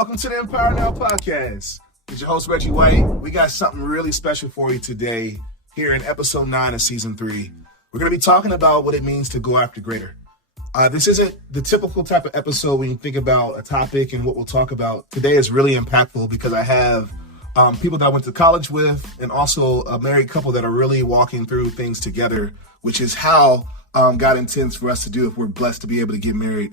Welcome to the Empower Now podcast. It's your host, Reggie White. We got something really special for you today here in episode 9 of season 3. We're going to be talking about what it means to go after greater. This isn't the typical type of episode when you think about a topic and what we'll talk about. Today is really impactful because I have people that I went to college with and also a married couple that are really walking through things together, which is how God intends for us to do if we're blessed to be able to get married.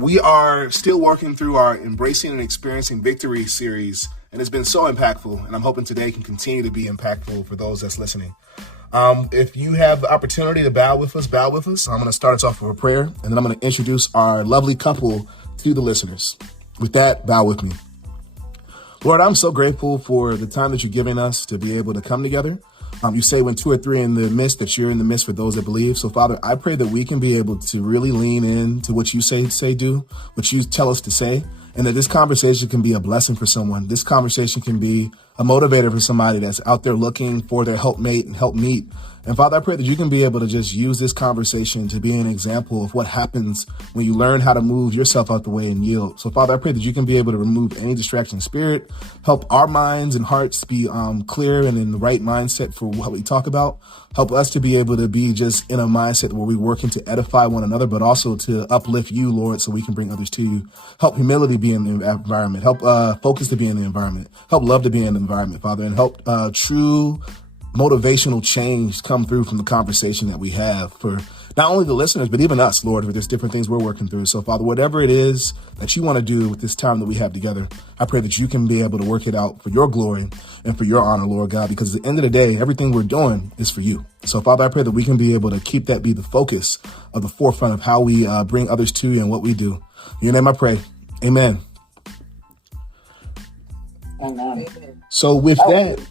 We are still working through our Embracing and Experiencing Victory series, and it's been so impactful, and I'm hoping today can continue to be impactful for those that's listening. If you have the opportunity to bow with us. I'm going to start us off with a prayer, and then I'm going to introduce our lovely couple to the listeners. With that, bow with me. Lord, I'm so grateful for the time that you're giving us to be able to come together. You say when 2 or 3 in the midst, that you're in the midst for those that believe. So, Father, I pray that we can be able to really lean into what you say, do, what you tell us to say, and that this conversation can be a blessing for someone. This conversation can be a motivator for somebody that's out there looking for their helpmate and helpmeet. And Father, I pray that you can be able to just use this conversation to be an example of what happens when you learn how to move yourself out the way and yield. So Father, I pray that you can be able to remove any distraction spirit, help our minds and hearts be clear and in the right mindset for what we talk about. Help us to be able to be just in a mindset where we're working to edify one another, but also to uplift you, Lord, so we can bring others to you. Help humility be in the environment. Help focus to be in the environment. Help love to be in the environment, Father, and help true motivational change come through from the conversation that we have for not only the listeners, but even us, Lord, for there's different things we're working through. So, Father, whatever it is that you want to do with this time that we have together, I pray that you can be able to work it out for your glory and for your honor, Lord God, because at the end of the day, everything we're doing is for you. So, Father, I pray that we can be able to keep that be the focus of the forefront of how we bring others to you and what we do. In your name I pray. Amen. Amen. So with that,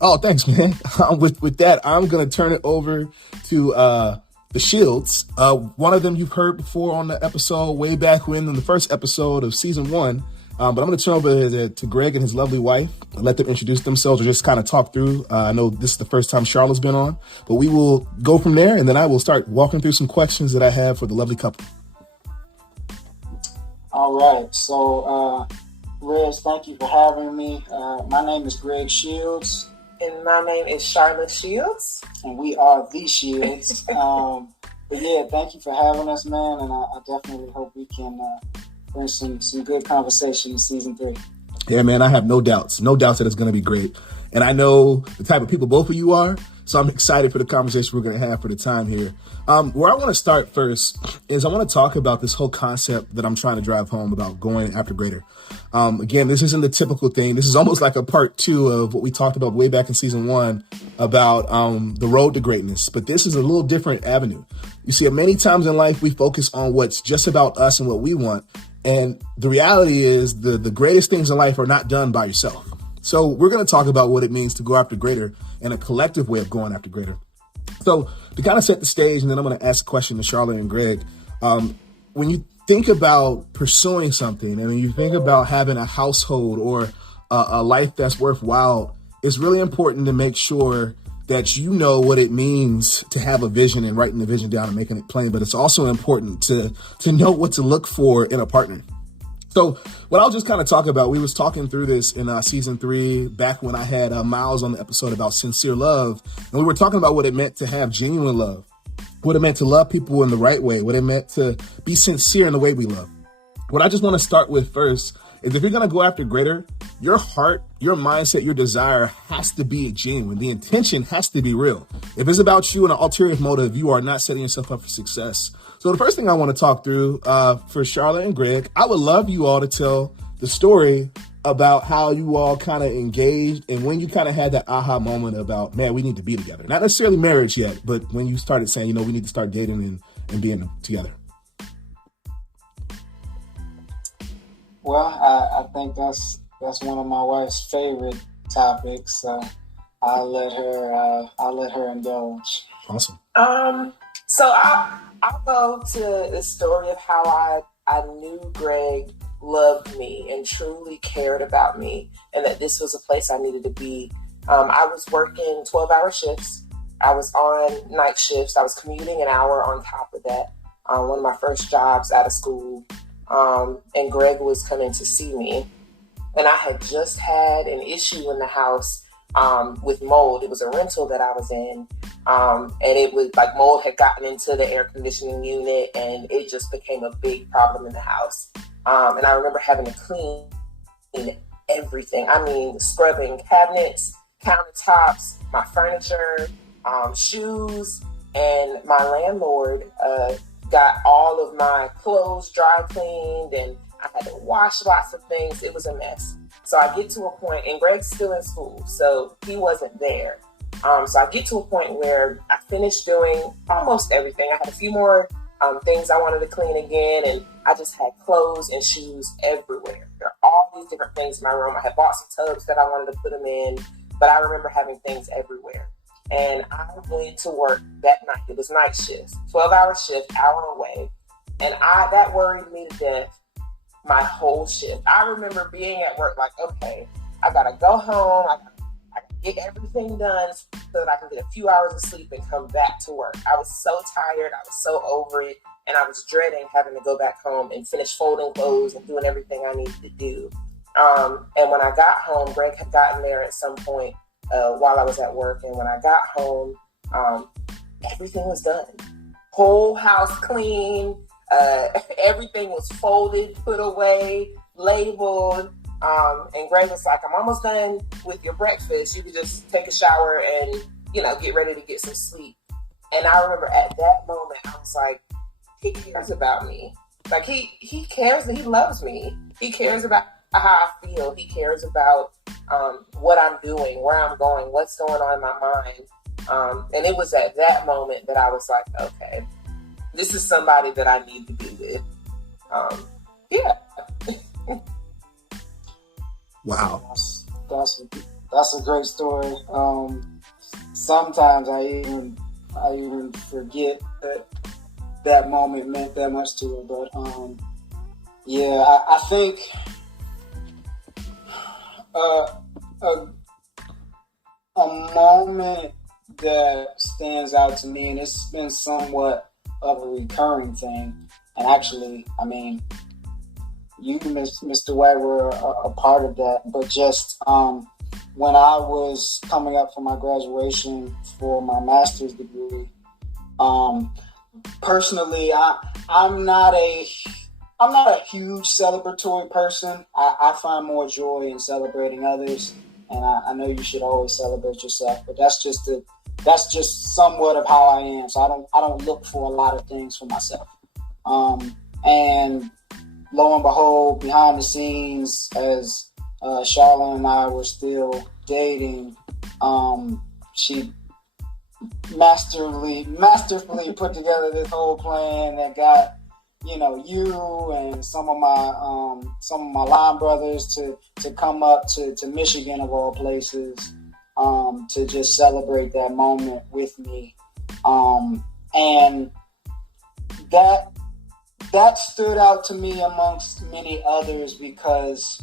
oh, thanks, man. With that, I'm going to turn it over to the Shields. One of them you've heard before on the episode way back when in the first episode of season 1. But I'm going to turn over to Greg and his lovely wife and let them introduce themselves or just kind of talk through. I know this is the first time Charlotte's been on, but we will go from there. And then I will start walking through some questions that I have for the lovely couple. All right. So, Reg, thank you for having me. My name is Greg Shields. And my name is Charlotte Shields. And we are the Shields. But yeah, thank you for having us, man. And I definitely hope we can bring some good conversation in season 3. Yeah, man, I have no doubts that it's going to be great. And I know the type of people both of you are. So I'm excited for the conversation we're going to have for the time here. Where I want to start first is I want to talk about this whole concept that I'm trying to drive home about going after greater. Again, this isn't the typical thing. This is almost like a part 2 of what we talked about way back in season 1 about the road to greatness. But this is a little different avenue. You see, many times in life, we focus on what's just about us and what we want. And the reality is the greatest things in life are not done by yourself. So we're going to talk about what it means to go after greater and a collective way of going after greater. So to kind of set the stage, and then I'm going to ask a question to Charlotte and Greg. When you think about pursuing something and when you think about having a household or a life that's worthwhile, it's really important to make sure that you know what it means to have a vision and writing the vision down and making it plain. But it's also important to know what to look for in a partner. So what I'll just kind of talk about, we was talking through this in season 3, back when I had Miles on the episode about sincere love. And we were talking about what it meant to have genuine love, what it meant to love people in the right way, what it meant to be sincere in the way we love. What I just want to start with first is if you're going to go after greater, your heart, your mindset, your desire has to be genuine. The intention has to be real. If it's about you and an ulterior motive, you are not setting yourself up for success. So the first thing I want to talk through for Charlotte and Greg, I would love you all to tell the story about how you all kind of engaged and when you kind of had that aha moment about, man, we need to be together. Not necessarily marriage yet, but when you started saying, we need to start dating and being together. Well, I think that's one of my wife's favorite topics. So I'll let her indulge. Awesome. So I'll go to the story of how I knew Greg loved me and truly cared about me, and that this was a place I needed to be. I was working 12-hour shifts. I was on night shifts. I was commuting an hour on top of that. One of my first jobs out of school. And Greg was coming to see me. And I had just had an issue in the house with mold. It was a rental that I was in. And it was like mold had gotten into the air conditioning unit, and it just became a big problem in the house. And I remember having to clean everything. I mean, scrubbing cabinets, countertops, my furniture, shoes, and my landlord got all of my clothes dry cleaned, and I had to wash lots of things. It was a mess. So I get to a point, and Greg's still in school, so he wasn't there. So I get to a point where I finished doing almost everything. I had a few more things I wanted to clean again, and I just had clothes and shoes everywhere. There are all these different things in my room. I had bought some tubs that I wanted to put them in, but I remember having things everywhere. And I went to work that night. It was night shift, 12-hour shift, hour away. And that worried me to death my whole shift. I remember being at work like, okay, I gotta go home. I gotta get everything done so that I can get a few hours of sleep and come back to work. I was so tired. I was so over it. And I was dreading having to go back home and finish folding clothes and doing everything I needed to do. And when I got home, Greg had gotten there at some point while I was at work. And when I got home, everything was done. Whole house clean. Everything was folded, put away, labeled. And Greg was like, I'm almost done with your breakfast. You can just take a shower and, get ready to get some sleep. And I remember at that moment, I was like, he cares about me. Like he cares that he loves me. He cares about how I feel. He cares about what I'm doing, where I'm going, what's going on in my mind. And it was at that moment that I was like, okay, this is somebody that I need to be with. Yeah. Wow. That's a great story. Sometimes I even forget that moment meant that much to her. But I think a moment that stands out to me, and it's been somewhat of a recurring thing. And actually, I mean, you, Mr. White, were a part of that. But just when I was coming up for my graduation for my master's degree, personally, I'm not a huge celebratory person. I find more joy in celebrating others, and I know you should always celebrate yourself. But that's just somewhat of how I am. So I don't look for a lot of things for myself. And lo and behold, behind the scenes, as Charlotte and I were still dating, she masterfully put together this whole plan that got you and some of my line brothers to come up to Michigan, of all places, to just celebrate that moment with me, and that stood out to me amongst many others because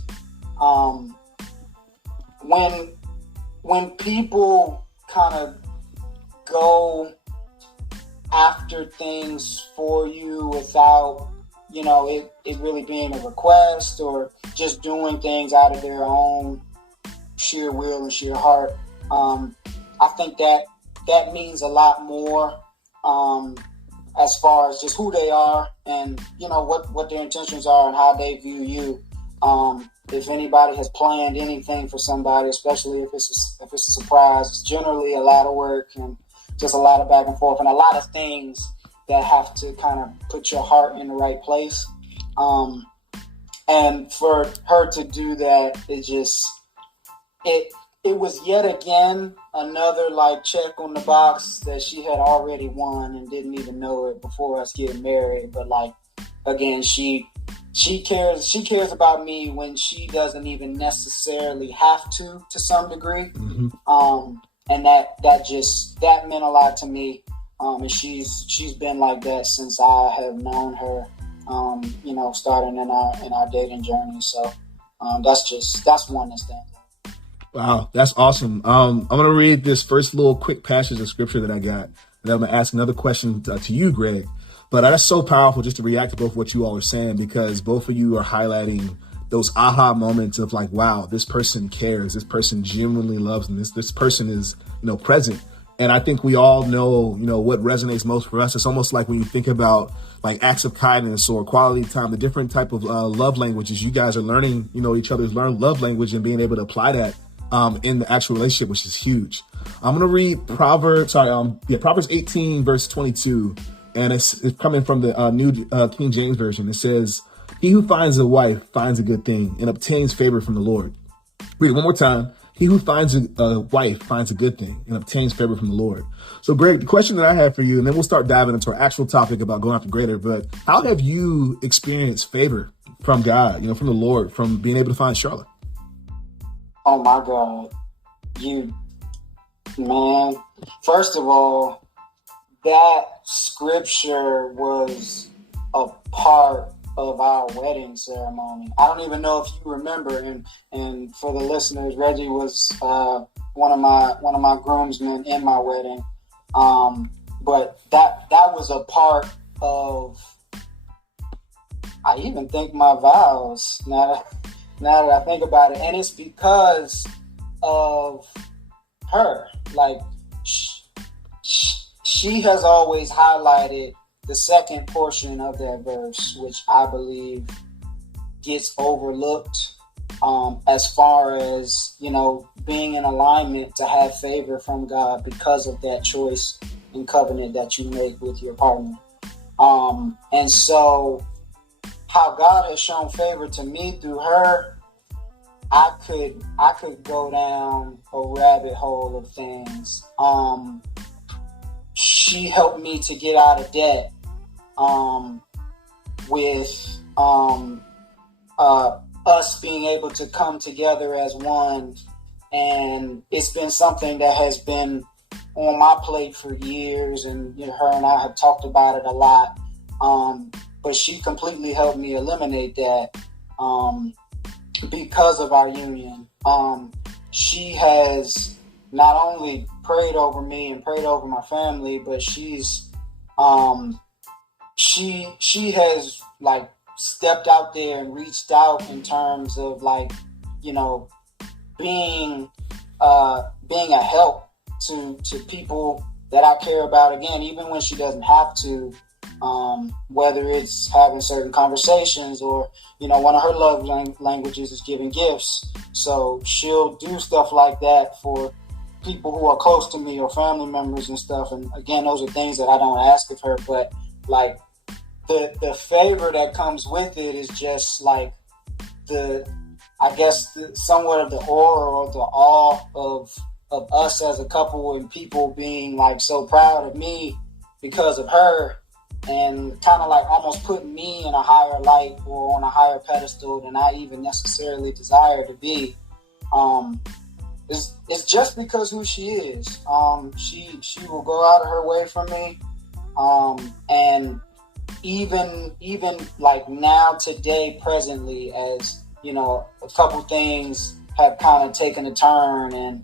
when people kind of go after things for you without, it really being a request or just doing things out of their own sheer will and sheer heart. I think that means a lot more as far as just who they are and, what their intentions are and how they view you. If anybody has planned anything for somebody, especially if it's a surprise, it's generally a lot of work and just a lot of back and forth and a lot of things that have to kind of put your heart in the right place. And for her to do that, it was yet again another check on the box that she had already won and didn't even know it before us getting married. But again, she cares about me when she doesn't even necessarily have to some degree. Mm-hmm. And that meant a lot to me. And she's been like that since I have known her, starting in our dating journey. So that's one that stands out. Wow, that's awesome. I'm going to read this first little quick passage of scripture that I got. And then I'm going to ask another question to you, Greg. But that's so powerful just to react to both what you all are saying, because both of you are highlighting those aha moments of like, wow, this person cares. This person genuinely loves me. This person is, present. And I think we all know, what resonates most for us. It's almost like when you think about like acts of kindness or quality time, the different type of love languages. You guys are learning, each other's love language and being able to apply that in the actual relationship, which is huge. I'm going to read Proverbs 18, verse 22. And it's coming from the New King James Version. It says, "He who finds a wife finds a good thing and obtains favor from the Lord." Read it one more time. "He who finds a wife finds a good thing and obtains favor from the Lord." So, Greg, the question that I have for you, and then we'll start diving into our actual topic about going after greater, but how have you experienced favor from God, from the Lord, from being able to find Charlotte? Oh, my God. Man, first of all, that scripture was a part of our wedding ceremony. I don't even know if you remember, and for the listeners, Reggie was one of my groomsmen in my wedding. But that was a part of, I even think, my vows. Now that I think about it, and it's because of her. Like she has always highlighted the second portion of that verse, which I believe gets overlooked as far as, being in alignment to have favor from God because of that choice and covenant that you make with your partner. And so how God has shown favor to me through her, I could go down a rabbit hole of things. She helped me to get out of debt with us being able to come together as one. And it's been something that has been on my plate for years, and her and I have talked about it a lot. But she completely helped me eliminate that because of our union. She has not only prayed over me and prayed over my family, but she has like stepped out there and reached out in terms of like, being a help to people that I care about, again, even when she doesn't have to, whether it's having certain conversations or, one of her love languages is giving gifts. So she'll do stuff like that for people who are close to me or family members and stuff. And again, those are things that I don't ask of her, but like the favor that comes with it is just like somewhat of the aura or the awe of us as a couple and people being like so proud of me because of her, and kind of like almost putting me in a higher light or on a higher pedestal than I even necessarily desire to be. It's just because who she is. She will go out of her way for me. And even like now, today, presently, as a couple things have kind of taken a turn. And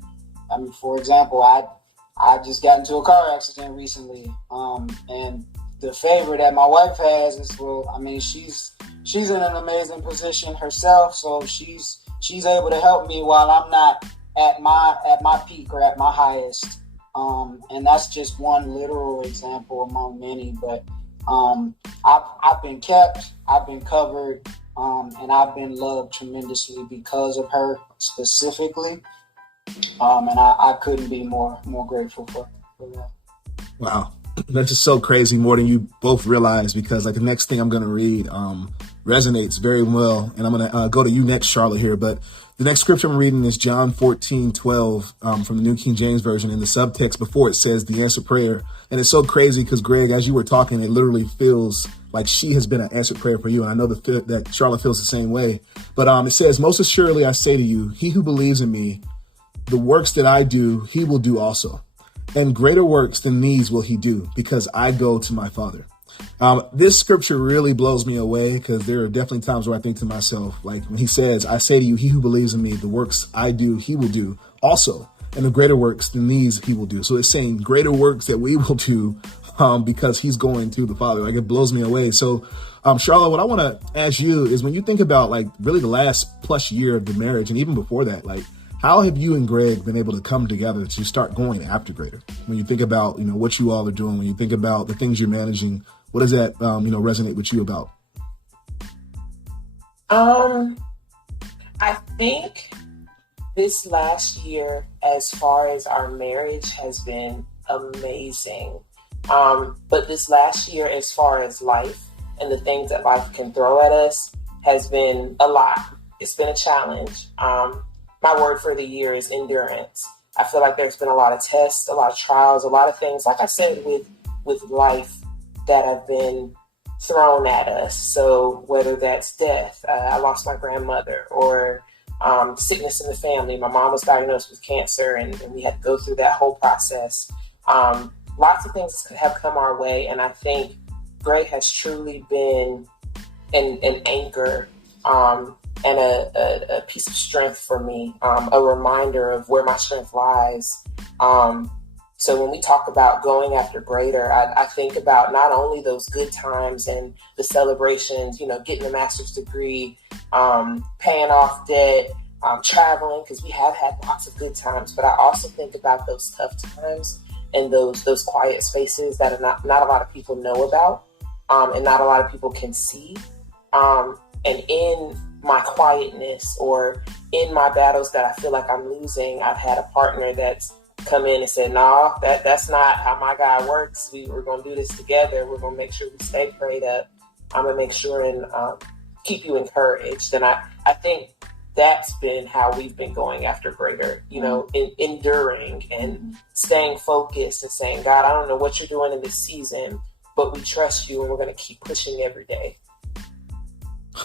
I mean, for example, I just got into a car accident recently. And the favor that my wife has is, well, I mean, she's in an amazing position herself, so she's able to help me while I'm not at my peak or at my highest. And that's just one literal example among many. But I've been kept, I've been covered, and I've been loved tremendously because of her specifically. And I couldn't be more grateful for that. Wow. That's just so crazy, more than you both realize, because like the next thing I'm going to read resonates very well. And I'm going to go to you next, Charlotte, here. But the next scripture I'm reading is John 14:12 from the New King James Version. In the subtext before it says the answer prayer. And it's so crazy because, Greg, as you were talking, it literally feels like she has been an answered prayer for you. And I know that Charlotte feels the same way. But it says, "Most assuredly, I say to you, he who believes in me, the works that I do, he will do also. And greater works than these will he do, because I go to my Father." This scripture really blows me away, because there are definitely times where I think to myself, like when he says, "I say to you, he who believes in me, the works I do, he will do also. And the greater works than these he will do." So it's saying greater works that we will do because he's going through the Father. Like, it blows me away. So, Charlotte, what I want to ask you is, when you think about like really the last plus year of the marriage, and even before that, like, how have you and Greg been able to come together to start going after greater? When you think about, what you all are doing, when you think about the things you're managing, what does that, resonate with you about? I think this last year, as far as our marriage, has been amazing. But this last year, as far as life and the things that life can throw at us, has been a lot. It's been a challenge. My word for the year is endurance. I feel like there's been a lot of tests, a lot of trials, a lot of things, like I said, with life that have been thrown at us. So whether that's death, I lost my grandmother, or sickness in the family. My mom was diagnosed with cancer, and we had to go through that whole process. Lots of things have come our way, and I think Greg has truly been an anchor and a piece of strength for me, a reminder of where my strength lies. So when we talk about going after greater, I think about not only those good times and the celebrations, getting a master's degree, paying off debt, traveling, because we have had lots of good times, but I also think about those tough times and those quiet spaces that are not a lot of people know about, and not a lot of people can see. And in my quietness, or in my battles that I feel like I'm losing, I've had a partner that's come in and said, "No, that's not how my guy works. We're going to do this together. We're going to make sure we stay prayed up. I'm going to make sure and keep you encouraged." And I think that's been how we've been going after greater, enduring and staying focused and saying, "God, I don't know what you're doing in this season, but we trust you, and we're going to keep pushing every day."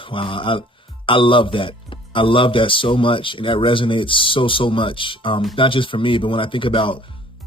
Wow, I love that. I love that so much, and that resonates so much. Not just for me, but when I think about,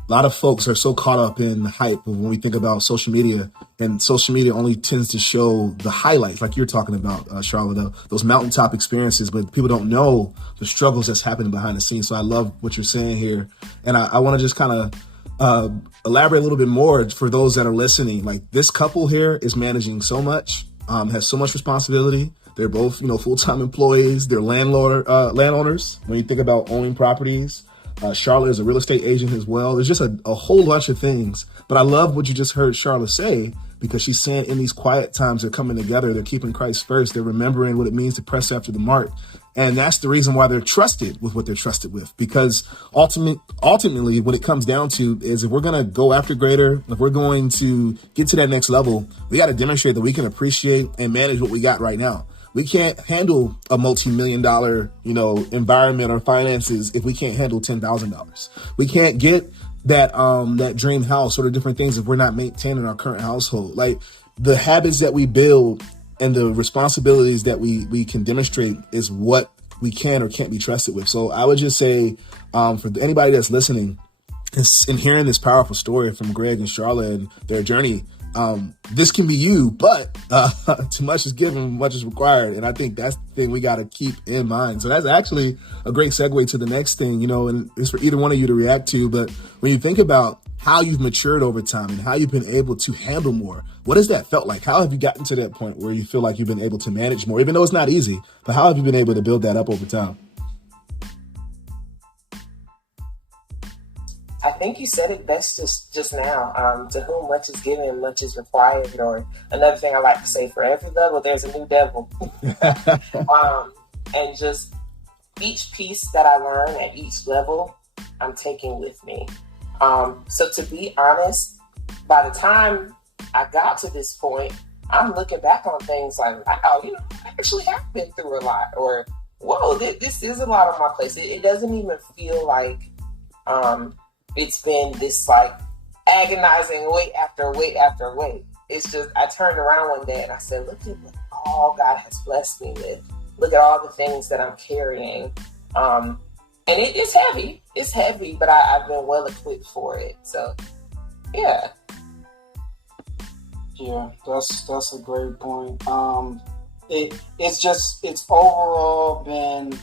a lot of folks are so caught up in the hype of when we think about social media, and social media only tends to show the highlights, like you're talking about, Charlotte, those mountaintop experiences, but people don't know the struggles that's happening behind the scenes. So I love what you're saying here, and I want to just kind of elaborate a little bit more for those that are listening. Like, this couple here is managing so much, has so much responsibility. They're both, full-time employees. They're landowners. When you think about owning properties, Charlotte is a real estate agent as well. There's just a whole bunch of things. But I love what you just heard Charlotte say, because she's saying in these quiet times, they're coming together. They're keeping Christ first. They're remembering what it means to press after the mark. And that's the reason why they're trusted with what they're trusted with. Because ultimately, what it comes down to is, if we're going to go after greater, if we're going to get to that next level, we got to demonstrate that we can appreciate and manage what we got right now. We can't handle a multi-million-dollar, environment or finances if we can't handle $10,000. We can't get that dream house or the different things if we're not maintaining our current household. Like, the habits that we build and the responsibilities that we can demonstrate is what we can or can't be trusted with. So I would just say, for anybody that's listening and hearing this powerful story from Greg and Charlotte and their journey, this can be you, but too much is given, much is required. And I think that's the thing we got to keep in mind. So that's actually a great segue to the next thing, and it's for either one of you to react to. But when you think about how you've matured over time and how you've been able to handle more, what has that felt like? How have you gotten to that point where you feel like you've been able to manage more, even though it's not easy? But how have you been able to build that up over time? I think you said it best just now. To whom much is given, much is required. Or another thing I like to say, for every level, there's a new devil. And just each piece that I learn at each level, I'm taking with me. So to be honest, by the time I got to this point, I'm looking back on things like, wow, I actually have been through a lot. Or, whoa, this is a lot on my plate. It doesn't even feel like it's been this like agonizing weight after weight after weight. It's just, I turned around one day and I said, look at what all God has blessed me with. Look at all the things that I'm carrying. And it's heavy. It's heavy, but I've been well equipped for it. So, yeah. Yeah, that's a great point. It's overall been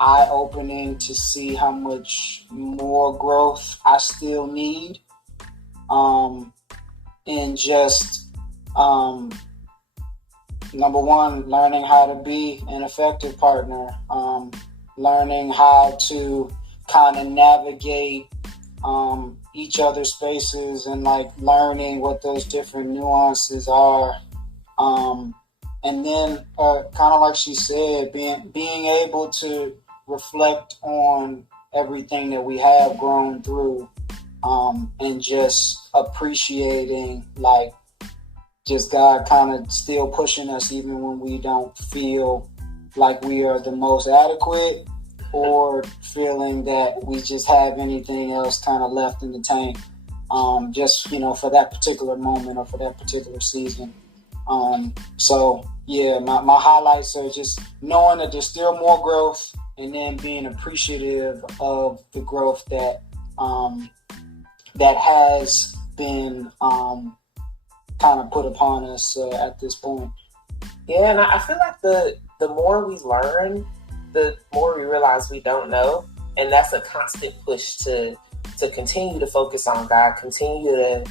eye-opening to see how much more growth I still need. in just, number one, learning how to be an effective partner, learning how to kind of navigate each other's spaces and like learning what those different nuances are. And then kind of like she said, being able to reflect on everything that we have grown through, and just appreciating like just God kind of still pushing us even when we don't feel like we are the most adequate, or feeling that we just have anything else kind of left in the tank, just, for that particular moment or for that particular season. So yeah, my highlights are just knowing that there's still more growth, and then being appreciative of the growth that that has been kind of put upon us at this point. Yeah, and I feel like the more we learn, the more we realize we don't know. And that's a constant push to continue to focus on God, continue to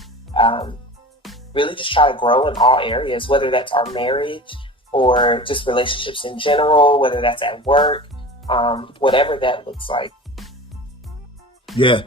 really just try to grow in all areas, whether that's our marriage or just relationships in general, whether that's at work, whatever that looks like. Yeah.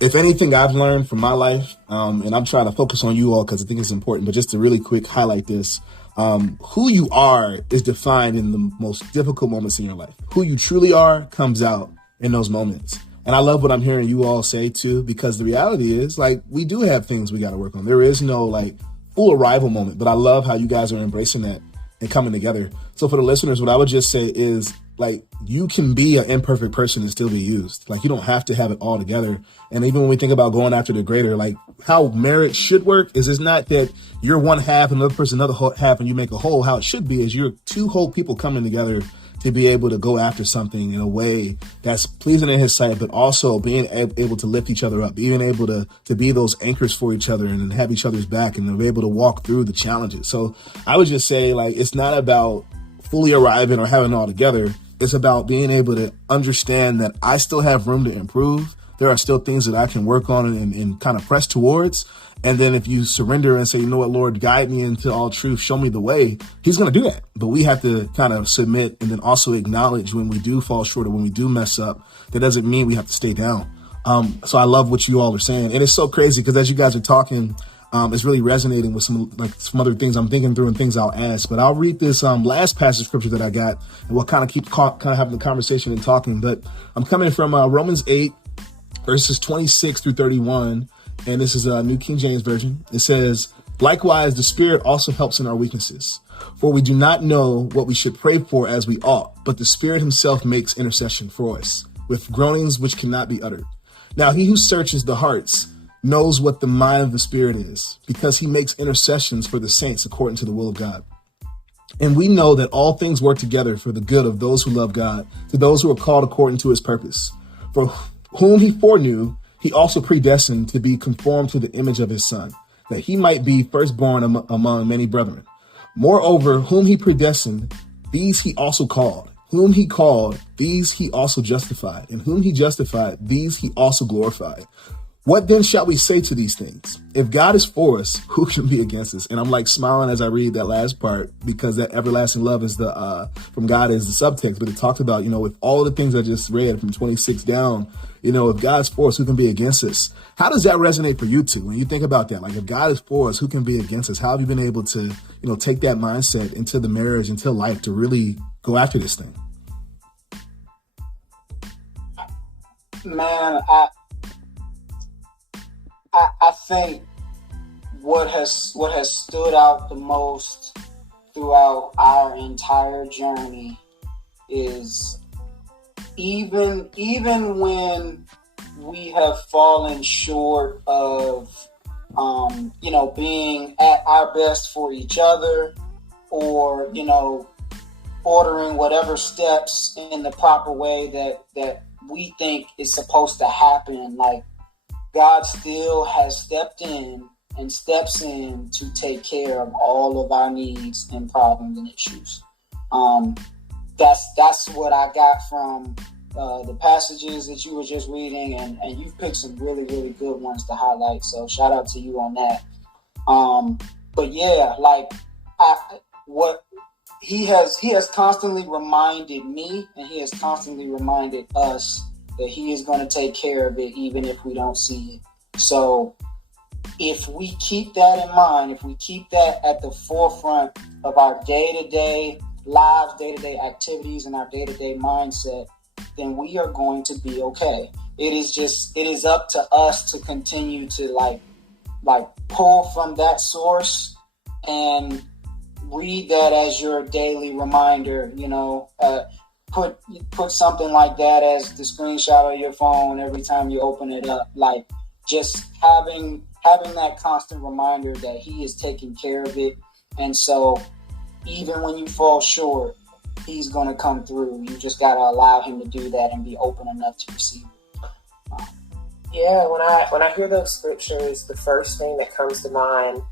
If anything I've learned from my life, and I'm trying to focus on you all because I think it's important, but just to really quick highlight this, who you are is defined in the most difficult moments in your life. Who you truly are comes out in those moments. And I love what I'm hearing you all say too, because the reality is like, we do have things we got to work on. There is no like full arrival moment, but I love how you guys are embracing that and coming together. So for the listeners, what I would just say is like, you can be an imperfect person and still be used. Like, you don't have to have it all together. And even when we think about going after the greater, like how marriage should work is it's not that you're one half and the other person another half and you make a whole. How it should be is you're two whole people coming together to be able to go after something in a way that's pleasing in his sight, but also being able to lift each other up, being able to be those anchors for each other and have each other's back and be able to walk through the challenges. So I would just say, like, it's not about fully arriving or having it all together. It's about being able to understand that I still have room to improve. There are still things that I can work on and kind of press towards. And then if you surrender and say, you know what, Lord, guide me into all truth, show me the way, he's going to do that. But we have to kind of submit and then also acknowledge when we do fall short or when we do mess up. That doesn't mean we have to stay down. So I love what you all are saying. And it's so crazy because as you guys are talking, it's really resonating with some other things I'm thinking through and things I'll ask. But I'll read this last passage of scripture that I got, and we'll kind of keep having the conversation and talking. But I'm coming from Romans 8, verses 26 through 31. And this is a New King James Version. It says, likewise, the Spirit also helps in our weaknesses. For we do not know what we should pray for as we ought, but the Spirit himself makes intercession for us with groanings which cannot be uttered. Now, he who searches the hearts knows what the mind of the Spirit is, because he makes intercessions for the saints according to the will of God. And we know that all things work together for the good of those who love God, to those who are called according to his purpose. For whom he foreknew, he also predestined to be conformed to the image of his Son, that he might be firstborn among many brethren. Moreover, whom he predestined, these he also called. Whom he called, these he also justified. And whom he justified, these he also glorified. What then shall we say to these things? If God is for us, who can be against us? And I'm like smiling as I read that last part, because that everlasting love is from God is the subtext. But it talked about, with all the things I just read from 26 down, if God's for us, who can be against us? How does that resonate for you two? When you think about that, like if God is for us, who can be against us? How have you been able to, take that mindset into the marriage, into life to really go after this thing? Man, I think what has stood out the most throughout our entire journey is even when we have fallen short of being at our best for each other, or ordering whatever steps in the proper way that we think is supposed to happen, like God still has stepped in and steps in to take care of all of our needs and problems and issues. That's what I got from the passages that you were just reading, and you've picked some really, really good ones to highlight. So shout out to you on that. But yeah, like what he has constantly reminded me, and he has constantly reminded us that he is going to take care of it, even if we don't see it. So if we keep that in mind, if we keep that at the forefront of our day-to-day lives, day-to-day activities, and our day-to-day mindset, then we are going to be okay. It is up to us to continue to like pull from that source and read that as your daily reminder. Put something like that as the screenshot of your phone every time you open it up. Like just having that constant reminder that he is taking care of it. And so even when you fall short, he's going to come through. You just got to allow him to do that and be open enough to receive it. Yeah, when I hear those scriptures, the first thing that comes to mind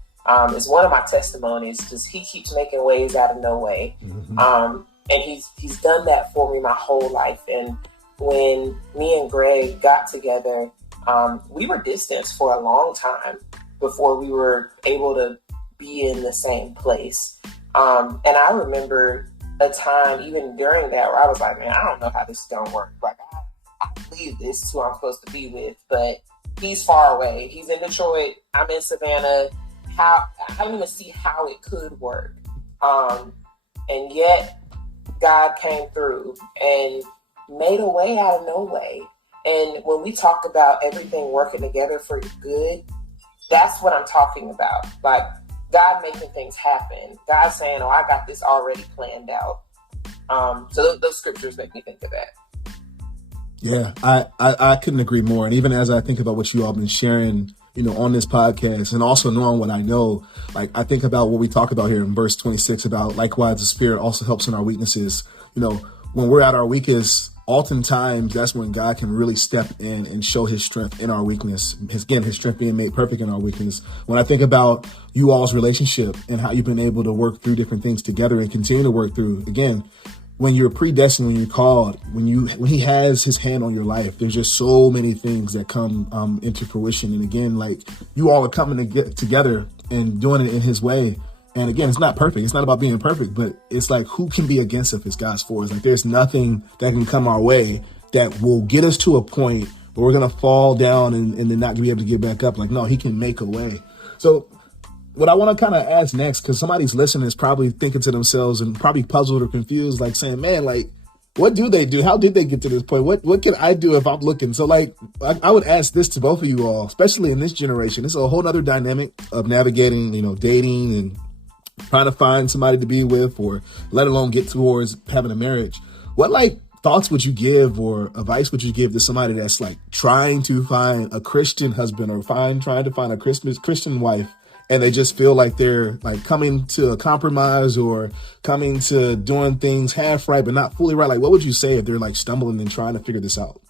is one of my testimonies, because he keeps making ways out of no way. Mm-hmm. And he's done that for me my whole life. And when me and Greg got together, we were distanced for a long time before we were able to be in the same place. And I remember a time even during that where I was like, man, I don't know how this is going to work. Like, I believe this is who I'm supposed to be with, but he's far away. He's in Detroit. I'm in Savannah. I don't even see how it could work. And yet God came through and made a way out of no way. And when we talk about everything working together for your good, that's what I'm talking about. Like God making things happen. God saying, oh, I got this already planned out. So those scriptures make me think of that. Yeah, I couldn't agree more. And even as I think about what you all been sharing, on this podcast, and also knowing what I know, like I think about what we talk about here in verse 26 about likewise the Spirit also helps in our weaknesses. When we're at our weakest, oftentimes that's when God can really step in and show his strength in our weakness. His strength being made perfect in our weakness. When I think about you all's relationship and how you've been able to work through different things together and continue to work through, again, when you're predestined, when you're called, when he has his hand on your life, there's just so many things that come into fruition. And again, like you all are coming to get together and doing it in his way. And again, it's not perfect. It's not about being perfect, but it's like, who can be against us if God's for us? Like there's nothing that can come our way that will get us to a point where we're going to fall down and then not be able to get back up. Like, no, he can make a way. So what I want to kind of ask next, because somebody's listening is probably thinking to themselves and probably puzzled or confused, like saying, man, like, what do they do? How did they get to this point? What can I do if I'm looking? So like, I would ask this to both of you all, especially in this generation. It's a whole other dynamic of navigating, dating and trying to find somebody to be with, or let alone get towards having a marriage. What like thoughts would you give or advice would you give to somebody that's like trying to find a Christian husband or trying to find a Christian wife, and they just feel like they're like coming to a compromise or coming to doing things half right but not fully right? Like, what would you say if they're like stumbling and trying to figure this out?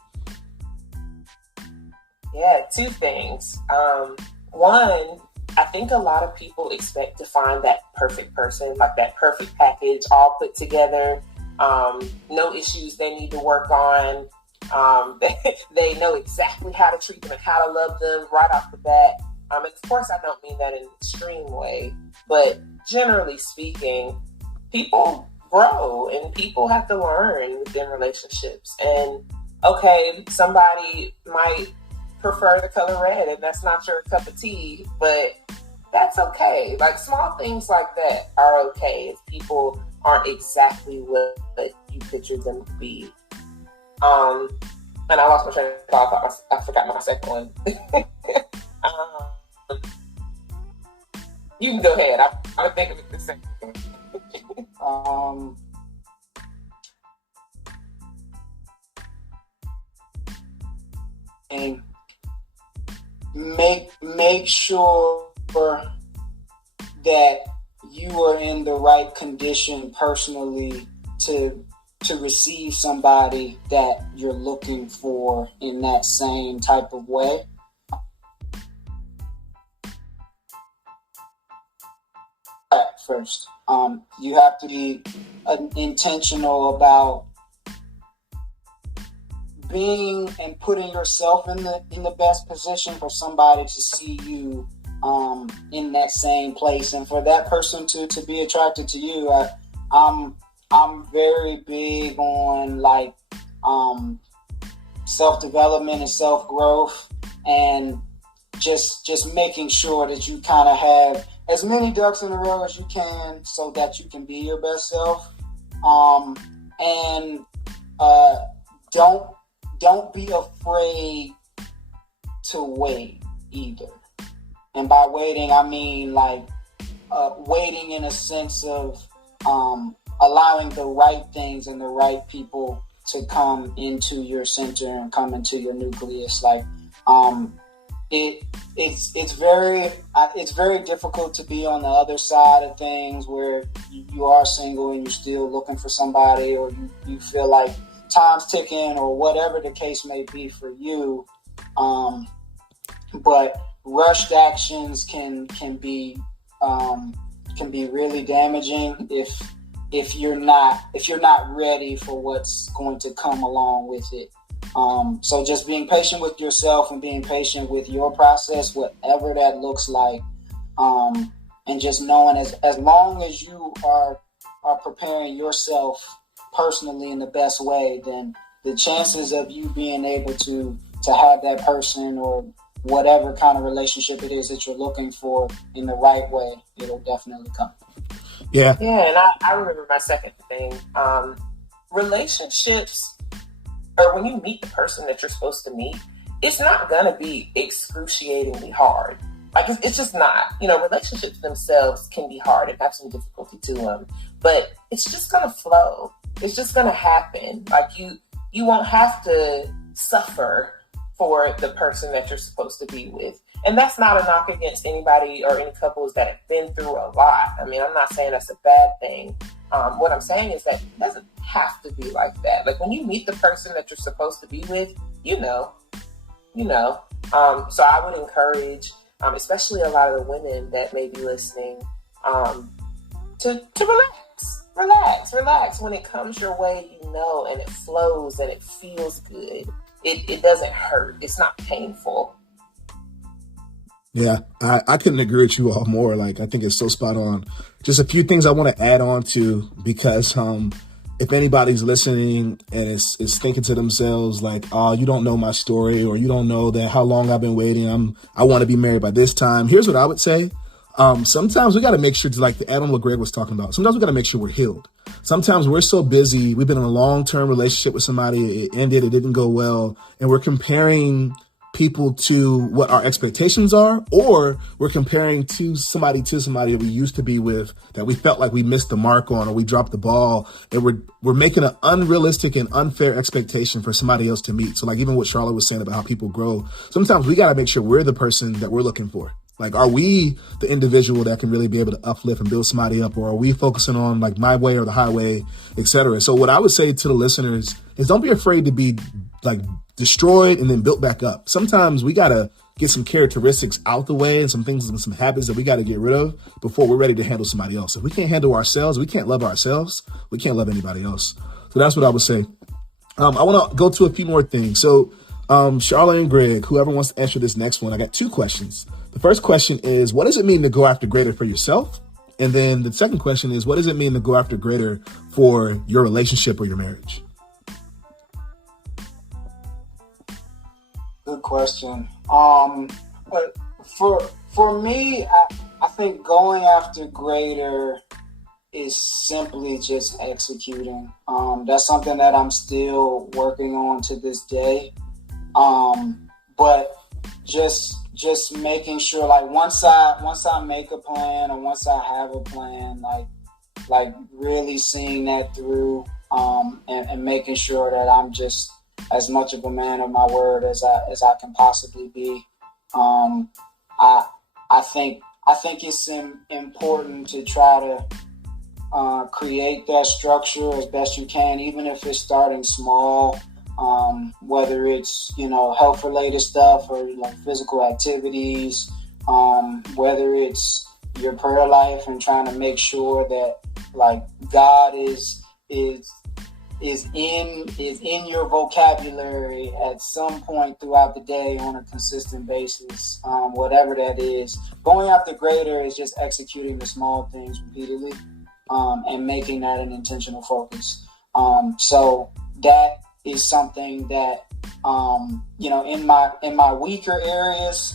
Yeah, two things. One, I think a lot of people expect to find that perfect person, like that perfect package all put together. No issues they need to work on. They know exactly how to treat them and how to love them right off the bat. And of course, I don't mean that in an extreme way, but generally speaking, people grow and people have to learn within relationships. And okay, somebody might prefer the color red and that's not your cup of tea, but that's okay. Like small things like that are okay if people aren't exactly what you pictured them to be. And I lost my train of thought. I forgot my second one. You can go ahead. I'm thinking of the second one. And make sure that you are in the right condition personally to receive somebody that you're looking for in that same type of way. First, you have to be intentional about being and putting yourself in the best position for somebody to see you in that same place, and for that person to be attracted to you. I'm very big on like self-development and self-growth, and just making sure that you kind of have as many ducks in a row as you can so that you can be your best self. And don't be afraid to wait either. And by waiting, I mean like waiting in a sense of allowing the right things and the right people to come into your center and come into your nucleus. Like it's very difficult to be on the other side of things where you are single and you're still looking for somebody, or you feel like time's ticking, or whatever the case may be for you. But rushed actions can be really damaging if you're not ready for what's going to come along with it. So just being patient with yourself and being patient with your process, whatever that looks like, and just knowing as long as you are preparing yourself personally in the best way, then the chances of you being able to have that person or whatever kind of relationship it is that you're looking for in the right way, it'll definitely come. Yeah. Yeah, and I remember my second thing. Relationships, or when you meet the person that you're supposed to meet, it's not going to be excruciatingly hard. Like, it's just not. You know, relationships themselves can be hard and have some difficulty to them, but it's just going to flow. It's just going to happen. Like, you won't have to suffer for the person that you're supposed to be with. And that's not a knock against anybody or any couples that have been through a lot. I mean, I'm not saying that's a bad thing. What I'm saying is that it doesn't have to be like that. Like, when you meet the person that you're supposed to be with, you know. So I would encourage, especially a lot of the women that may be listening, to relax. When it comes your way, you know, and it flows and it feels good. It doesn't hurt. It's not painful. Yeah, I couldn't agree with you all more. Like, I think it's so spot on. Just a few things I want to add on to, because if anybody's listening and is thinking to themselves like, oh, you don't know my story, or you don't know that how long I've been waiting, I want to be married by this time. Here's what I would say. Sometimes we got to make sure to, like Adam what Greg was talking about, sometimes we got to make sure we're healed. Sometimes we're so busy. We've been in a long-term relationship with somebody. It ended. It didn't go well. And we're comparing people to what our expectations are, or we're comparing to somebody that we used to be with that we felt like we missed the mark on, or we dropped the ball, and we're making an unrealistic and unfair expectation for somebody else to meet. So like even what Charlotte was saying about how people grow, sometimes we got to make sure we're the person that we're looking for. Like, are we the individual that can really be able to uplift and build somebody up, or are we focusing on like my way or the highway, et cetera? So what I would say to the listeners is, don't be afraid to be like destroyed and then built back up. Sometimes we got to get some characteristics out the way and some things and some habits that we got to get rid of before we're ready to handle somebody else. If we can't handle ourselves, we can't love ourselves, we can't love anybody else. So that's what I would say. I want to go to a few more things. So Charlotte and Greg, whoever wants to answer this next one, I got two questions. The first question is, what does it mean to go after greater for yourself? And then the second question is, what does it mean to go after greater for your relationship or your marriage? Good question. But for me, I think going after greater is simply just executing. That's something that I'm still working on to this day. But just making sure, like once I make a plan, or once I have a plan, like really seeing that through, and making sure that I'm just as much of a man of my word as I can possibly be. I think it's important to try to create that structure as best you can, even if it's starting small. Whether it's, health related stuff, or like physical activities, whether it's your prayer life and trying to make sure that like God is is in your vocabulary at some point throughout the day on a consistent basis, whatever that is. Going after greater is just executing the small things repeatedly, and making that an intentional focus. So that is something that, in my weaker areas,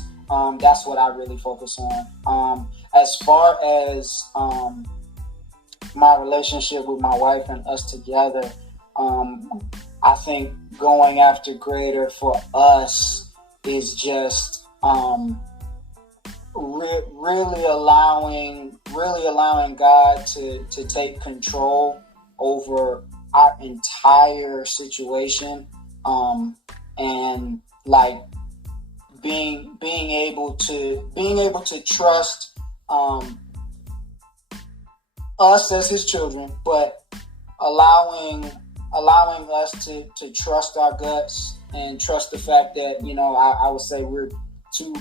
that's what I really focus on. As far as my relationship with my wife and us together, I think going after greater for us is just really allowing God to take control over our entire situation, and like being able to trust us as his children, but allowing us to trust our guts and trust the fact that, I would say we're two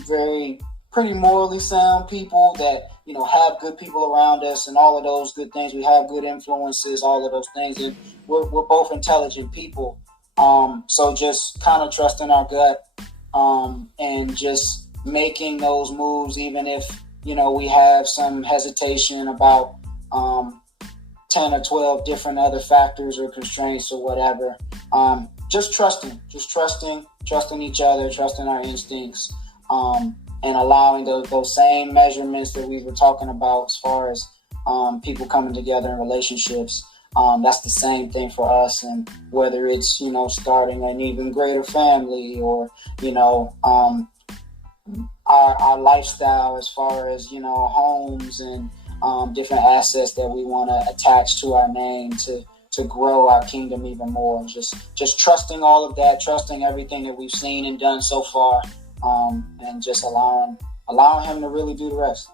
pretty morally sound people that, have good people around us and all of those good things. We have good influences, all of those things. And we're both intelligent people. So just kind of trusting our gut, and just making those moves, even if, we have some hesitation about 10 or 12 different other factors or constraints or whatever. Just trusting each other, trusting our instincts, and allowing those same measurements that we were talking about as far as people coming together in relationships. That's the same thing for us. And whether it's, starting an even greater family, or, our lifestyle as far as, homes and different assets that we want to attach to our name to grow our kingdom even more. Just trusting all of that, trusting everything that we've seen and done so far, and just allowing him to really do the rest.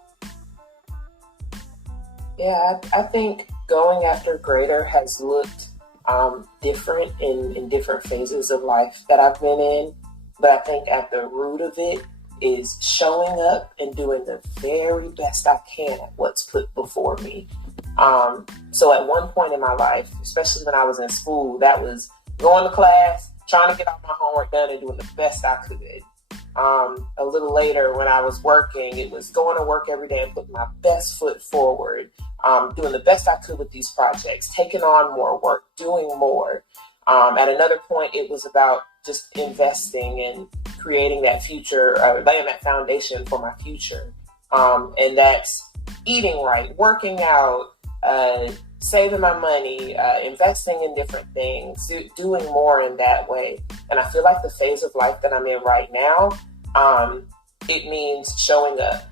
Yeah, I think going after greater has looked different in different phases of life that I've been in. But I think at the root of it is showing up and doing the very best I can at what's put before me. So at one point in my life, especially when I was in school, that was going to class, trying to get all my homework done and doing the best I could. A little later when I was working, it was going to work every day and putting my best foot forward, doing the best I could with these projects, taking on more work, doing more. At another point, it was about just investing and creating that future, laying that foundation for my future. And that's eating right, working out, saving my money, investing in different things, doing more in that way. And I feel like the phase of life that I'm in right now, it means showing up.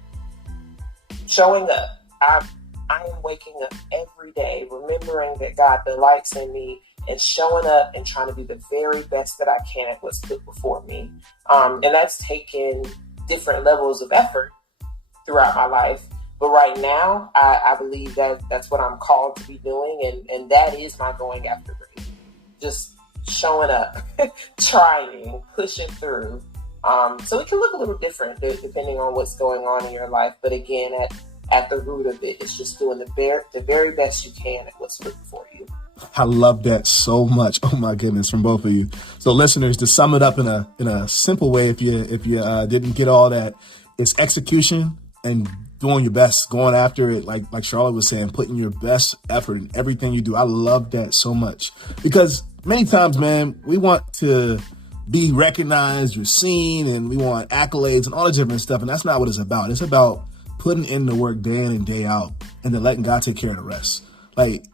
I am waking up every day, remembering that God delights in me, and showing up and trying to do the very best that I can at what's put before me. And that's taken different levels of effort throughout my life. But right now, I believe that that's what I'm called to be doing. And that is my going after great. Just showing up, trying, pushing through. So it can look a little different depending on what's going on in your life. But again, at the root of it, it's just doing the very best you can at what's put before you. I love that so much. Oh my goodness, from both of you. So listeners, to sum it up in a simple way, if you didn't get all that, it's execution and doing your best, going after it. Like Charlotte was saying, putting your best effort in everything you do. I love that so much, because many times, man, we want to be recognized or seen, and we want accolades and all the different stuff. And that's not what it's about. It's about putting in the work day in and day out, and then letting God take care of the rest. Like,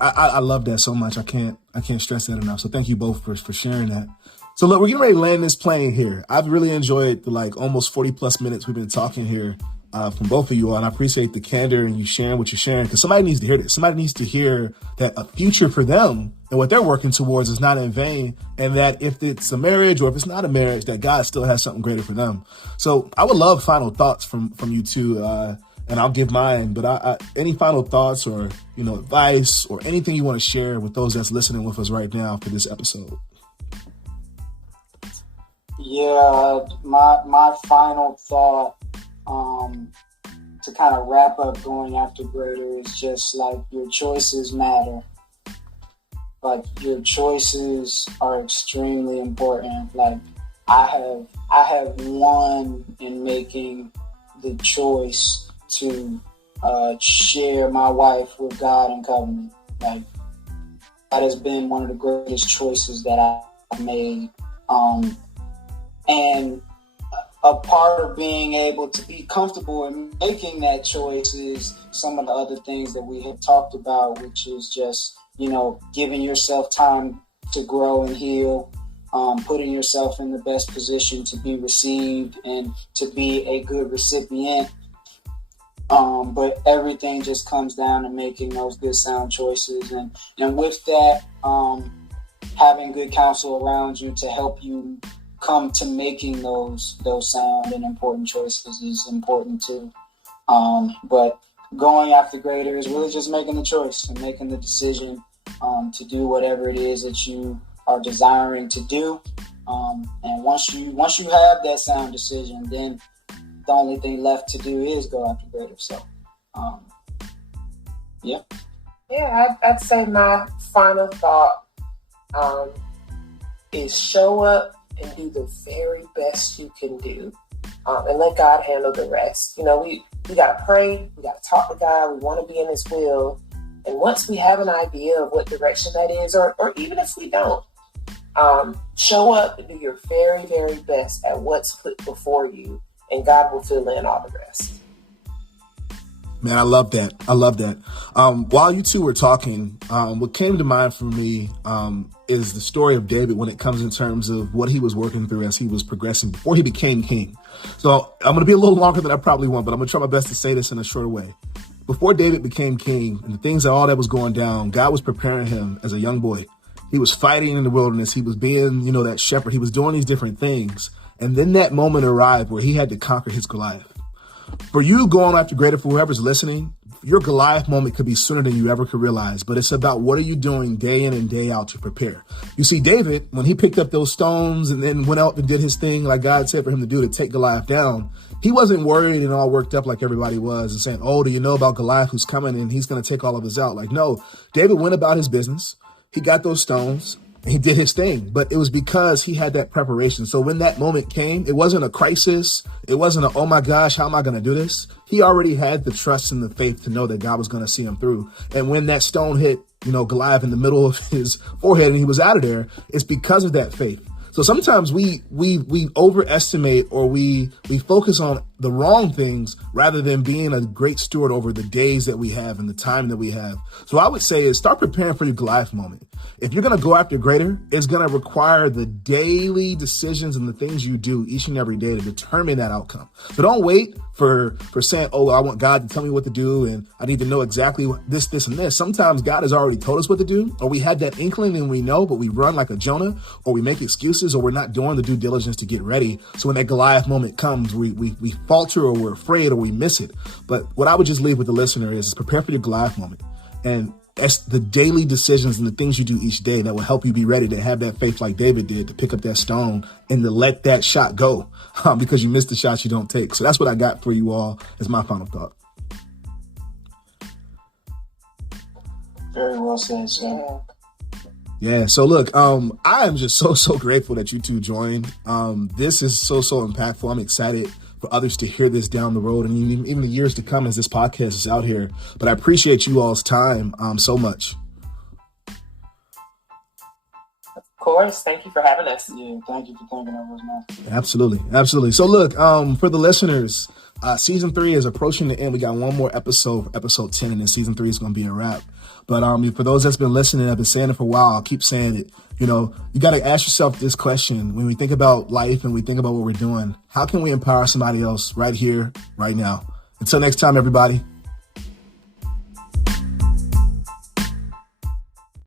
I love that so much. I can't stress that enough. So thank you both for sharing that. So look, we're getting ready to land this plane here. I've really enjoyed the almost 40 plus minutes we've been talking here from both of you all. And I appreciate the candor and you sharing what you're sharing, because somebody needs to hear this. Somebody needs to hear that a future for them and what they're working towards is not in vain. And that if it's a marriage or if it's not a marriage, that God still has something greater for them. So I would love final thoughts from you two. And I'll give mine, but any final thoughts or, advice or anything you want to share with those that's listening with us right now for this episode? Yeah, my final thought, to kind of wrap up going after greater, is just like your choices matter. like your choices are extremely important. Like I have won in making the choice to share my wife with God and covenant. Like that has been one of the greatest choices that I've made. And a part of being able to be comfortable in making that choice is some of the other things that we have talked about, which is just, giving yourself time to grow and heal, putting yourself in the best position to be received and to be a good recipient. But everything just comes down to making those good sound choices. And with that, having good counsel around you to help you come to making those sound and important choices is important too. But going after greater is really just making the choice and making the decision to do whatever it is that you are desiring to do. And once you have that sound decision, then the only thing left to do is go after greater. So, yeah. Yeah, I'd say my final thought is show up and do the very best you can do, and let God handle the rest. We got to pray, we got to talk to God, we want to be in His will. And once we have an idea of what direction that is, or even if we don't, show up and do your very, very best at what's put before you, and God will fill in all the rest. Man, I love that. While you two were talking, what came to mind for me is the story of David when it comes in terms of what he was working through as he was progressing before he became king. So I'm going to be a little longer than I probably want, but I'm going to try my best to say this in a shorter way. Before David became king and the things all that was going down, God was preparing him as a young boy. He was fighting in the wilderness. He was being, that shepherd. He was doing these different things. And then that moment arrived where he had to conquer his Goliath. For you going after greater, for whoever's listening, your Goliath moment could be sooner than you ever could realize. But it's about what are you doing day in and day out to prepare. You see, David, when he picked up those stones and then went out and did his thing like God said for him to do to take Goliath down, he wasn't worried and all worked up like everybody was and saying, oh, do you know about Goliath who's coming and he's going to take all of us out? Like, no, David went about his business. He got those stones. He did his thing, but it was because he had that preparation. So when that moment came, it wasn't a crisis. It wasn't a, oh my gosh, how am I going to do this? He already had the trust and the faith to know that God was going to see him through. And when that stone hit, Goliath in the middle of his forehead and he was out of there, it's because of that faith. So sometimes we overestimate or we focus on the wrong things rather than being a great steward over the days that we have and the time that we have. So I would say is start preparing for your Goliath moment. If you're going to go after greater, it's going to require the daily decisions and the things you do each and every day to determine that outcome. So don't wait for saying, oh, I want God to tell me what to do and I need to know exactly this, and this. Sometimes God has already told us what to do, or we had that inkling and we know, but we run like a Jonah, or we make excuses, or we're not doing the due diligence to get ready. So when that Goliath moment comes, we falter or we're afraid or we miss it. But what I would just leave with the listener is prepare for your Goliath moment. And that's the daily decisions and the things you do each day that will help you be ready to have that faith like David did, to pick up that stone and to let that shot go because you missed the shots you don't take. So that's what I got for you all as my final thought. Very well said, sir. Yeah. So look, I am just so grateful that you two joined. This is so impactful. I'm excited for others to hear this down the road and even the years to come as this podcast is out here. But I appreciate you all's time so much. Of course. Thank you for having us. Yeah, thank you for thinking of us, man. Absolutely. So look, for the listeners, season 3 is approaching the end. We got one more episode 10, and then season 3 is going to be a wrap. But for those that's been listening, I've been saying it for a while. I'll keep saying it. You got to ask yourself this question. When we think about life and we think about what we're doing, how can we empower somebody else right here, right now? Until next time, everybody.